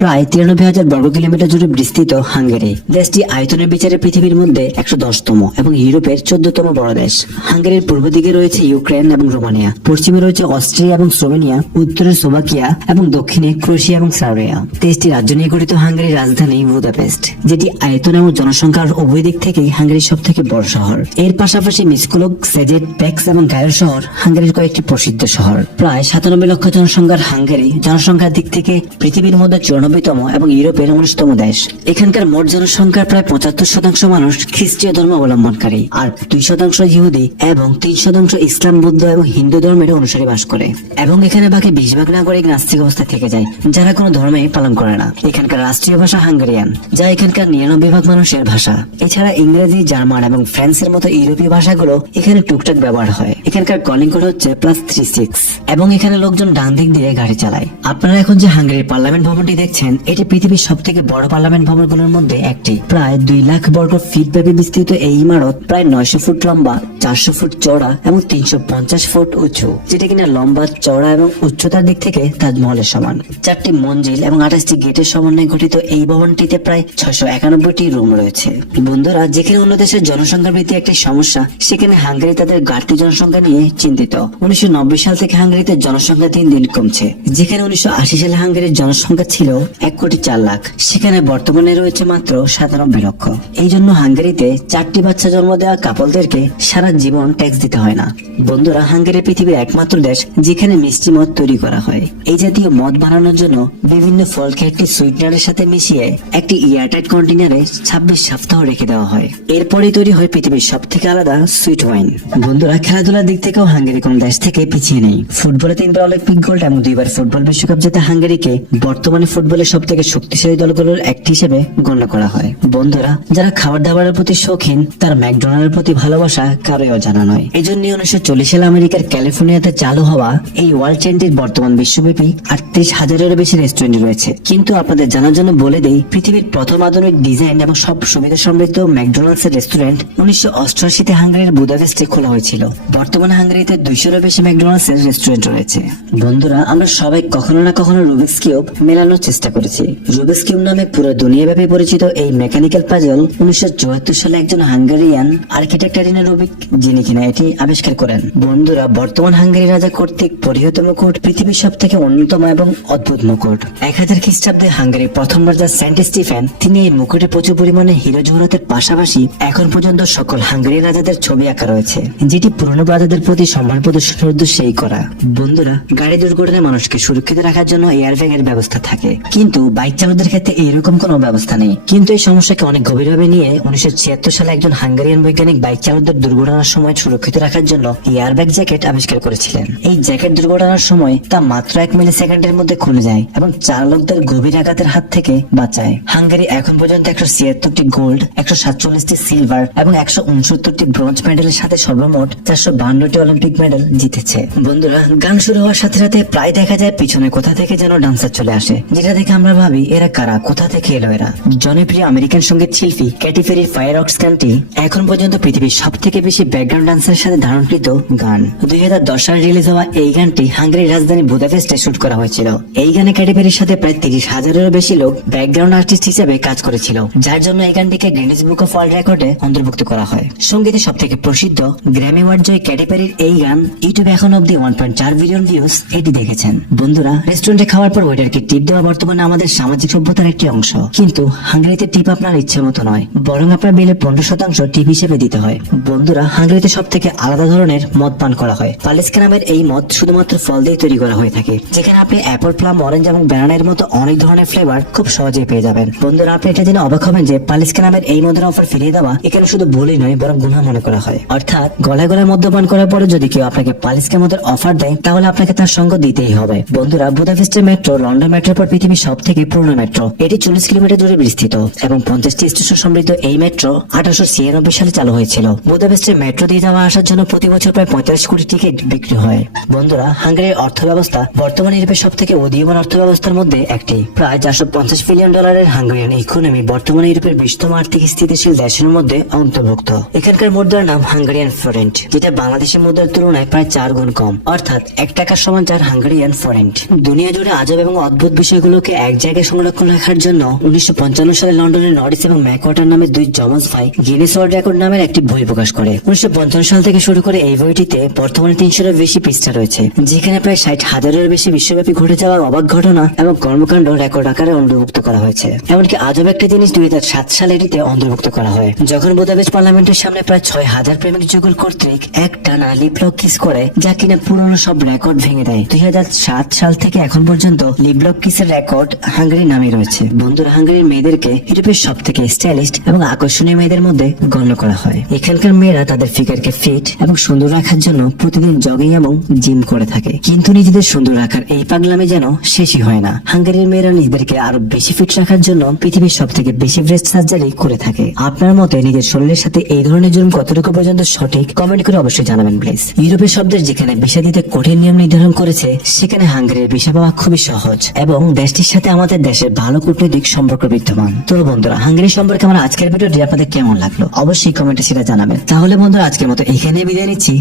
প্রায় 93,000 বর্গ কিলোমিটার জুড়ে বিস্তৃত হাঙ্গেরি দেশটি আয়তনের বিচারে পৃথিবীর মধ্যে 110তম এবং ইউরোপের 14তম বড় দেশ। হাঙ্গেরির পূর্ব দিকে রয়েছে ইউক্রেন এবং রোমানিয়া, পশ্চিমে রয়েছে অস্ট্রিয়া এবং স্লোভেনিয়া, উত্তরে স্লোভাকিয়া এবং দক্ষিণে ক্রোয়েশিয়া এবং সার্বিয়া। দেশটি রাজ্য নিয়ে গঠিত হাঙ্গেরির রাজধানী বুদাপেস্ট, যেটি আয়তন এবং জনসংখ্যার উভয় দিক থেকেই হাঙ্গেরির সব থেকে বড় শহর। এর পাশাপাশি মিস্কুলক, সেজেট, পেক্স এবং গায়র শহর হাঙ্গেরির কয়েকটি প্রসিদ্ধ শহর। প্রায় 97 লক্ষ জনসংখ্যার হাঙ্গেরি জনসংখ্যার দিক থেকে পৃথিবীর মধ্যে 94তম এবং ইউরোপের 19তম দেশ। এখানকার মোট জনসংখ্যার প্রায় 75% মানুষ খ্রিস্টীয় ধর্ম অবলম্বনকারী, আর 2% ইহুদি এবং 3% ইসলাম, বৌদ্ধ এবং হিন্দু ধর্মের অনুসারী বাস করে। এবং এখানে বাকি 20% নাগরিক নাস্তিক অবস্থায় থেকে যায়, যারা কোনো ধর্মে পালন করে না। এখানকার রাষ্ট্রীয় ভাষা হাঙ্গেরিয়ান, যা এখানকার 99% মানুষের ভাষা। এছাড়া ইংরেজি, জার্মান এবং ফ্রান্সের মতো ইউরোপীয় ভাষাগুলো এখানে টুকটাক ব্যবহার হয়। এখানকার কলিং কোড হচ্ছে +36 এবং এখানে লোকজন ডান দিক দিয়ে গাড়ি চালায়। আপনারা এখন যে হাঙ্গেরির পার্লামেন্ট ভবনটি দেখছেন, এটি পৃথিবীর সব থেকে বড় পার্লামেন্ট ভবনগুলোর মধ্যে একটি। প্রায় 2 লাখ বর্গ ফিট ব্যাপী বিস্তৃত এই ইমারত প্রায় 900 ফুট লম্বা, 400 ফুট চওড়া এবং 350 ফুট উঁচু, যেটা কিনা লম্বা, চওড়া এবং উচ্চতার দিক থেকে তাজমহলের সমান। 4টি মঞ্জিল এবং 28টি গেটের সমন্বয়ে গঠিত এই ভবনটিতে প্রায় 691টি রুম রয়েছে। বন্ধুরা, যেখানে অন্য দেশের জনসংখ্যা বৃদ্ধি একটি সমস্যা, সেখানে হাঙ্গেরি তাদের ঘাটতি জনসংখ্যা নিয়ে চিন্তিত। 1990 সাল থেকে হাঙ্গেরিতে জনসংখ্যা দিন দিন কমছে। যেখানে 1980 সালে হাঙ্গেরির জনসংখ্যা ছিল 1,04,00,000, সেখানে বর্তমানে রয়েছে মাত্র 97 লক্ষ। এই জন্য হাঙ্গেরিতে 4টি বাচ্চা জন্ম দেওয়া কাপলদেরকে সারা জীবন ট্যাক্স দিতে হয় না। বন্ধুরা, হাঙ্গেরি পৃথিবীর একমাত্র দেশ যেখানে মিষ্টি মদ তৈরি করা হয়। এই জাতীয় মদ বানানোর জন্য বিভিন্ন ফলকে একটি সুইটনারের সাথে মিশিয়ে একটি এয়ারটাইট কন্টেনারে 26 সপ্তাহ রেখে দেওয়া হয়। এরপরেই তৈরি হয় পৃথিবীর সব থেকে আলাদা সুইট ওয়াইন। বন্ধুরা, খেলাধুলার দিক থেকেও হাঙ্গেরি কোন দেশ থেকে পিছিয়ে নেই। ফুটবলে 3বার অলিম্পিক গোল্ড এবং 2বার ফুটবল বিশ্বকাপ জেতা হাঙ্গেরিকে বর্তমানে ফুটবলের সব থেকে শক্তিশালী দলগুলোর একটি হিসেবে গণ্য করা হয়। বন্ধুরা, যারা খাবার দাবারের প্রতি শৌখিন, তার ম্যাকডোনাল্ডের প্রতি ভালোবাসা কারোই অজানা নয়। এই জন্য 1940 সালে আমেরিকার ক্যালিফোর্নিয়াতে চালু হওয়া এই ওয়ার্ল্ড চেইনটির বর্তমান বিশ্বব্যাপী 38,000-এরও বেশি রেস্টুরেন্ট রয়েছে। কিন্তু আপনাদের জানার জন্য বলে দেই, পৃথিবীর প্রথম আধুনিক ডিজাইন এবং সব সুবিধা সমৃদ্ধ ম্যাকডোনাল্ডস এর রেস্টুরেন্ট 1988-তে হাঙ্গেরির বুদাপেস্টে খোলা হয়েছিল। বর্তমানে হাঙ্গেরিতে 200-এরও বেশি ম্যাকডোনাল্ডস এর রেস্টুরেন্ট রয়েছে। বন্ধুরা, আমরা সবাই কখনো না কখনো রুবিক্স কিউব মেলানোর চেষ্টা করেছি। রুবিক্স কিউব নামে পুরো দুনিয়াব্যাপী পরিচিত এই মেকানিক্যাল পাজল 1974 সালে একজন হাঙ্গেরিয়ান আর্কিটেক্ট এরিনা রুবিক, যিনি কিনা এটি আবিষ্কার করেন। বন্ধুরা, বর্তমান হাঙ্গেরি রাজা কর্তৃক পরিহিত মুকুট পৃথিবীর সব থেকে অন্যতম এবং অদ্ভুত মুকুট। 1000 খ্রিস্টাব্দে হাঙ্গেরির প্রথম রাজা সেন্ট স্টিফেন, তিনি এই মুকুটে প্রচুর পরিমাণে হিরো জহরতের পাশাপাশি এখন পর্যন্ত সকল হাঙ্গেরি রাজাদের ছবি আঁকা রয়েছে, যেটি পুরনো রাজাদের প্রতি সম্মান প্রদর্শনের উদ্দেশ্যেই করা। বন্ধুরা, গাড়ি দুর্ঘটনায় মানুষকে সুরক্ষিত রাখার জন্য এয়ারব্যাগ এর ব্যবস্থা থাকে, কিন্তু বাইক চালকদের ক্ষেত্রে এইরকম কোনো ব্যবস্থা নেই। কিন্তু এই সমস্যাকে অনেক গভীরভাবে নিয়ে 1976 সালে একজন হাঙ্গেরিয়ান বৈজ্ঞানিক বাইক চালকদের দুর্ঘটনার সময় সুরক্ষিত রাখার জন্য এয়ারব্যাগ জ্যাকেট আবিষ্কার করেছিলেন। এই জ্যাকেট দুর্ঘটনার সময় তা মাত্র 1 মিলি সেকেন্ডের মধ্যে খুলে যায় এবং চালকদের গভীর আঘাতের হাত থেকে বাঁচায়। হাঙ্গেরি এখন পর্যন্ত 176টি গোল্ড, 147টি সিলভার এবং 169টি ব্রোঞ্জ মেডেলের সাথে সর্বমোট 452টি অলিম্পিক মেডেল জিতেছে। বন্ধুরা, গান শুরু হওয়ার সাথে সাথে প্রায় দেখা যায় পিছনে কোথা থেকে যেন ডান্সার চলে আসে, যেটা দেখে আমরা ভাবি এরা কারা, কোথা থেকে এলো এরা। জনপ্রিয় আমেরিকান সঙ্গীত শিল্পী ক্যাটি পেরির ফায়ারওয়ার্কস গানটি এখন পর্যন্ত পৃথিবীর সব থেকে বেশি ব্যাকগ্রাউন্ড ডান্সারের সাথে ধারণকৃত গান। 2010 সালে রিলিজ হওয়া এই গানটি হাঙ্গেরির রাজধানী বুদাপেস্টে শুট করা হয়েছিল। এই গানে ক্যাটি পেরির সাথে প্রায় 30,000-এরও বেশি লোক ব্যাকগ্রাউন্ড আর্টিস্ট হিসেবে কাজ করেছিল, যার জন্য এই গানটিকে গিনেস বুক অফ ওয়ার্ল্ড রেকর্ডে অন্তর্ভুক্ত করা হয়। সঙ্গীতে সব থেকে প্রসিদ্ধ গ্র্যামি অ্যাওয়ার্ড জয়ী ক্যাটি পেরির এই গান ইউটিউবে এখন অব্দি 1.4 বিলিয়ন ভিউজ এটি দেখেছেন। বন্ধুরা, রেস্টুরেন্টে খাওয়ার পর ওয়েটারকে টিপ দেওয়া বর্তমানে আমাদের সামাজিক সভ্যতার একটি অংশ, কিন্তু হাঙ্গেরিতে টিপ আপনার ইচ্ছে মতো নয়, বরং আপনার বিলে 15% টিপ হিসেবে দিতে হয়। বন্ধুরা, হাঙ্গেরিতে সব থেকে আলাদা ধরনের মদ পান করা হয়। পালিস্কা নামের এই মদ শুধুমাত্র ফল দিয়ে তৈরি করা হয়ে থাকে, যেখানে আপনি অ্যাপল, প্লাম, অরেঞ্জ এবং ব্যানানার মতো অনেক ধরনের ফ্লেভার খুব সহজেই পেয়ে যাবেন। বন্ধুরা, আপনি এটা জেনে অবাক হবেন যে পালিস্কা নামের এই মদের অফার ফিরিয়ে দেওয়া এখানে শুধু ভুলই নয়, বরং গুনাহ মনে করা হয়। অর্থাৎ গলায় গলায় মদ্যপান করার পরে যদি কেউ আপনাকে পালিস্কা মদের অফার দেয়, তাহলে আপনাকে তার সঙ্গ দিতেই হবে। বন্ধুরা, বুদাপেস্টের মেট্রো লন্ডন মেট্রোর পর পৃথিবীর সব থেকে পুরনো মেট্রো। এটি 40 কিলোমিটার জুড়ে বিস্তৃত এবং 50টি স্টেশন সমৃদ্ধ এই মেট্রো 1896 সালে চালু হয়েছিল। বুদাপেস্টের মেট্রো দিয়ে যাওয়া আসার জন্য প্রতি বছর প্রায় 45 কোটি টিকিট বিক্রি হয়। বন্ধুরা, হাঙ্গেরির অর্থ ব্যবস্থা বর্তমানে ইউরোপের সব থেকে উদীয়মান অর্থ ব্যবস্থার মধ্যে একটি। প্রায় 450 বিলিয়ন ডলারের হাঙ্গেরিয়ান ইকোনমি বর্তমানে ইউরোপের 20তম আর্থিক স্থিতিশীল দেশের মধ্যে অন্তর্ভুক্ত। এখানকার মুদ্রার নাম হাঙ্গেরিয়ান ফরেন্ট, যেটা বাংলাদেশের মুদ্রার তুলনায় প্রায় 4 গুণ কম, অর্থাৎ 1 টাকার সমান 4 হাঙ্গেরিয়ান ফরেন্ট। দুনিয়া জুড়ে আজব এবং অদ্ভুত বিষয়গুলো দেহকে এক জায়গায় সংরক্ষণ রাখার জন্য 1955 সালে লন্ডনের নরিস এবং ম্যাকওয়াটার নামে দুই যমজ ভাই গিনেস ওয়ার্ল্ড রেকর্ড নামের একটি বই প্রকাশ করে। 1955 সাল থেকে শুরু করে এই বইটিতে বর্তমানে 300-এর বেশি পৃষ্ঠা রয়েছে, যেখানে প্রায় 60,000-এর বেশি বিশ্বব্যাপী ঘটে যাওয়া অবাক ঘটনা এবং কর্মকাণ্ড রেকর্ড আকারে অন্তর্ভুক্ত করা হয়েছে। এমনকি আজব একটা জিনিস 2007 সালে এটিতে অন্তর্ভুক্ত করা হয়, যখন বুদাপেস্ট পার্লামেন্টের সামনে প্রায় 6,000 প্রেমিক যুগল কর্তৃক এক টানা লিপলক কিস করে, যা কিনা পুরনো সব রেকর্ড ভেঙে দেয়। 2007 সাল থেকে এখন পর্যন্ত লিপলক কিসের রেকর্ড হাঙ্গেরির নামে রয়েছে। বন্ধুরা, হাঙ্গেরির মেয়েদেরকে ইউরোপের সব থেকে স্টাইলিশ এবং আকর্ষণীয় মেয়েদের মধ্যে গণ্য করা হয়। এখানকার মেয়েরা তাদের ফিগারকে ফিট এবং সুন্দর রাখার জন্য প্রতিদিন জগিং এবং জিম করে থাকে, কিন্তু নিজেদের সুন্দর রাখার এই পাগলামে যেন শেষই হয় না। হাঙ্গেরির মেয়েরা নিজেদেরকে আরো বেশি ফিট রাখার জন্য পৃথিবীর সব থেকে বেশি ব্রেস্ট সার্জারি করে থাকে। আপনার মতে নিজের শরীরের সাথে এই ধরনের জুলুম কতটুকু পর্যন্ত সঠিক, কমেন্ট করে অবশ্যই জানাবেন প্লিজ। ইউরোপের শব্দের যেখানে ভিসা দিতে কঠিন নিয়ম নির্ধারণ করেছে, সেখানে হাঙ্গেরির ভিসা পাওয়া খুবই সহজ এবং দেশটির সাথে আমাদের দেশের ভালো কূটনৈতিক সম্পর্ক বিদ্যমান। তো বন্ধুরা, হাঙ্গেরি সম্পর্কে আমার আজকের ভিডিওটি আপনাদের কেমন লাগলো অবশ্যই কমেন্টে সেটা জানাবেন। তাহলে বন্ধুরা, আজকের মতো এখানে বিদায় নিচ্ছি।